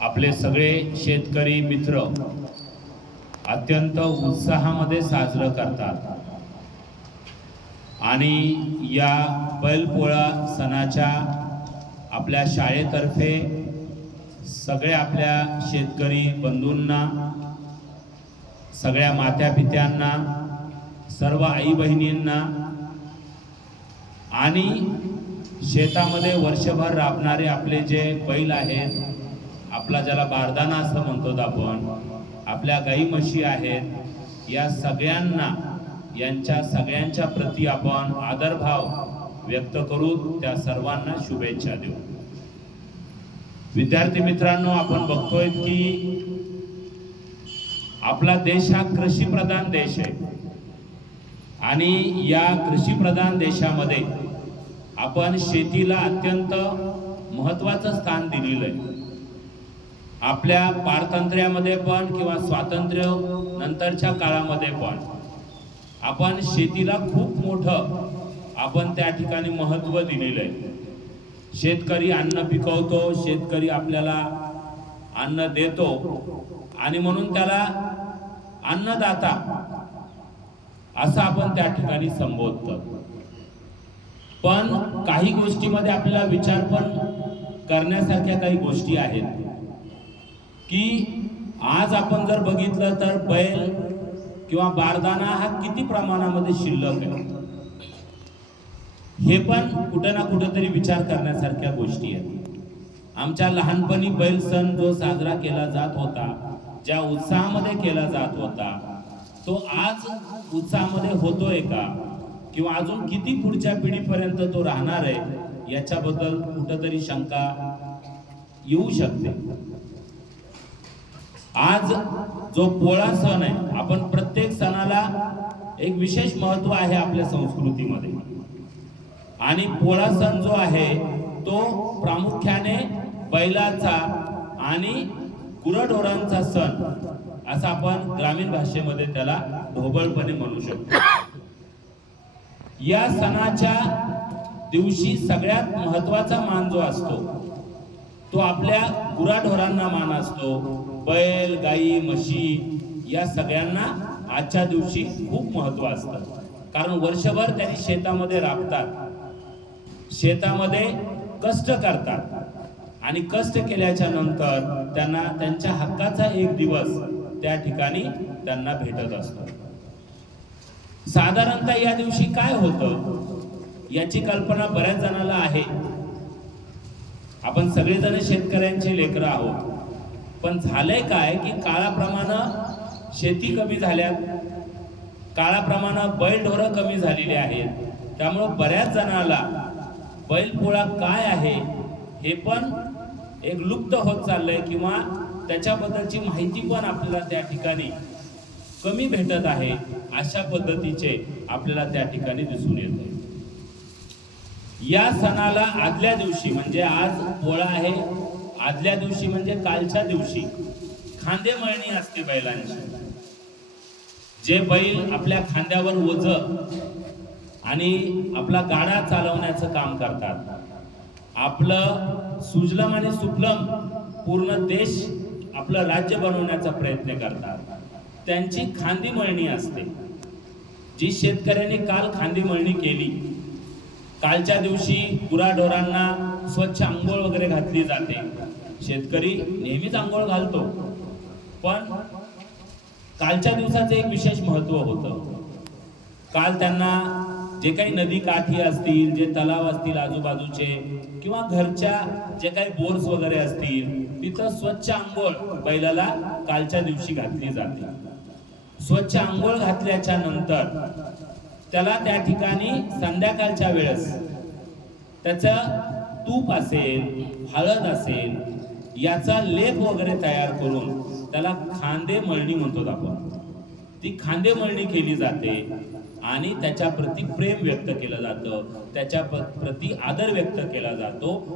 आपले सगळे शेतकरी मित्र अत्यंत उत्साहामध्ये साजरं करतात आणि या बैलपोळा सणाच्या आपल्या शाळेतर्फे सगळ्या आपल्या शेतकरी बंधूंना, सगळ्या मात्या पित्यांना, सर्व आई बहिणींना आणि शेतामध्ये वर्षभर राबणारे आपले जे बैल आहेत, आपला ज्याला बारदाना असं म्हणतो आपण, आपल्या गाई म्हशी आहेत, या सगळ्यांना यांच्या सगळ्यांच्या प्रती आपण आदरभाव व्यक्त करू, त्या सर्वांना शुभेच्छा देऊ। विद्यार्थी मित्रांनो, आपण बघतोय की आपला देश हा कृषी प्रधान देश आहे आणि या कृषी प्रधान देशामध्ये आपण शेतीला अत्यंत महत्त्वाचं स्थान दिलेलं आहे। आपल्या पारतंत्र्यामध्ये पण किंवा स्वातंत्र्य नंतरच्या काळामध्ये पण आपण शेतीला खूप मोठं आपण त्या ठिकाणी महत्त्व दिलेलं आहे। शेतकरी अन्न पिकवतो, शेतकरी आपल्याला अन्न देतो आणि म्हणून त्याला अन्नदाता असं आपण त्या ठिकाणी संबोधतो। पण काही गोष्टीमध्ये आपल्याला विचार पण करण्यासारख्या काही गोष्टी आहेत की आज आपण जर बघितलं तर बैल किंवा बारदाना हा किती प्रमाणामध्ये शिल्लक आहे, हे पण कुठे ना कुठेतरी विचार करण्यासारख्या गोष्टी आहेत। आमच्या लहानपणी बैल सण जो साजरा केला जात होता, ज्या उत्साहामध्ये केला जात होता, तो आज उत्साहामध्ये होतोय का किंवा अजून किती पुढच्या पिढीपर्यंत तो राहणार आहे याच्याबद्दल कुठेतरी शंका येऊ शकते। आज जो पोळा सण आहे, आपण प्रत्येक सणाला एक विशेष महत्त्व आहे आपल्या संस्कृतीमध्ये आणि पोळा सण जो आहे तो प्रामुख्याने बैलाचा आणि गुराढोरांचा सण असं आपण ग्रामीण भाषेमध्ये त्याला ढोबळपणे म्हणू शकतो। या सणाच्या दिवशी सगळ्यात महत्त्वाचा मान जो असतो तो आपल्या गुराढोरांना मान असतो। बैल, गाई, म्हशी या सगळ्यांना आजच्या दिवशी खूप महत्त्व असतं, कारण वर्षभर त्यांनी शेतामध्ये राबतात, शेतामध्ये कष्ट करतात आणि कष्ट केल्याच्या नंतर त्यांना त्यांच्या हक्काचा एक दिवस त्या ठिकाणी त्यांना भेटत असतो। साधारणतः या दिवशी काय होतं याची कल्पना बऱ्याच जणांना आहे। आपण सगळेजण शेतकऱ्यांचे लेकरं आहोत, पण झालंय काय की काळाप्रमाणे शेती कमी झाल्यात, काळाप्रमाणे बैलढोरं कमी झालेली आहेत, त्यामुळे बऱ्याच जणांना बैलपोळा काय आहे हे पण एक लुप्त होत चाललंय किंवा त्याच्याबद्दलची माहिती पण आपल्याला त्या ठिकाणी कमी भेटत आहे। अशा पद्धतीचे आपल्याला त्या ठिकाणी दिसून येते। या सणाला आदल्या दिवशी म्हणजे आज पोळा आहे, आदल्या दिवशी म्हणजे कालच्या दिवशी खांदे मळणी असते बैलांची। जे बैल आपल्या खांद्यावर ओझ आणि आपला गाडा चालवण्याचं काम करतात, आपलं सुजलम आणि सुफलम पूर्ण देश आपलं राज्य बनवण्याचा प्रयत्न करतात, त्यांची खांदी मळणी असते। जी शेतकऱ्यांनी काल खांदी मळणी केली, कालच्या दिवशी गुराढोरांना स्वच्छ आंघोळ वगैरे घातली जाते। शेतकरी नेहमीच आंघोळ घालतो, पण कालच्या दिवसाचं एक विशेष महत्त्व होतं। काल त्यांना जे काही नदी काठी असतील, जे तलाव असतील आजूबाजूचे किंवा घरच्या जे काही बोर्स वगैरे असतील, तिथं स्वच्छ आंघोळ बैलाला कालच्या दिवशी घातली जाते। स्वच्छ आंघोळ घातल्याच्या नंतर त्याला त्या ठिकाणी संध्याकाळच्या वेळेस त्याचं तूप असेल, हळद असेल याचा लेप वगैरे तयार करून त्याला खांदे मळणी म्हणतो आपण, ती खांदे मळणी केली जाते आणि त्याच्या प्रती प्रेम व्यक्त केलं जातं, त्याच्या प्रती आदर व्यक्त केला जातो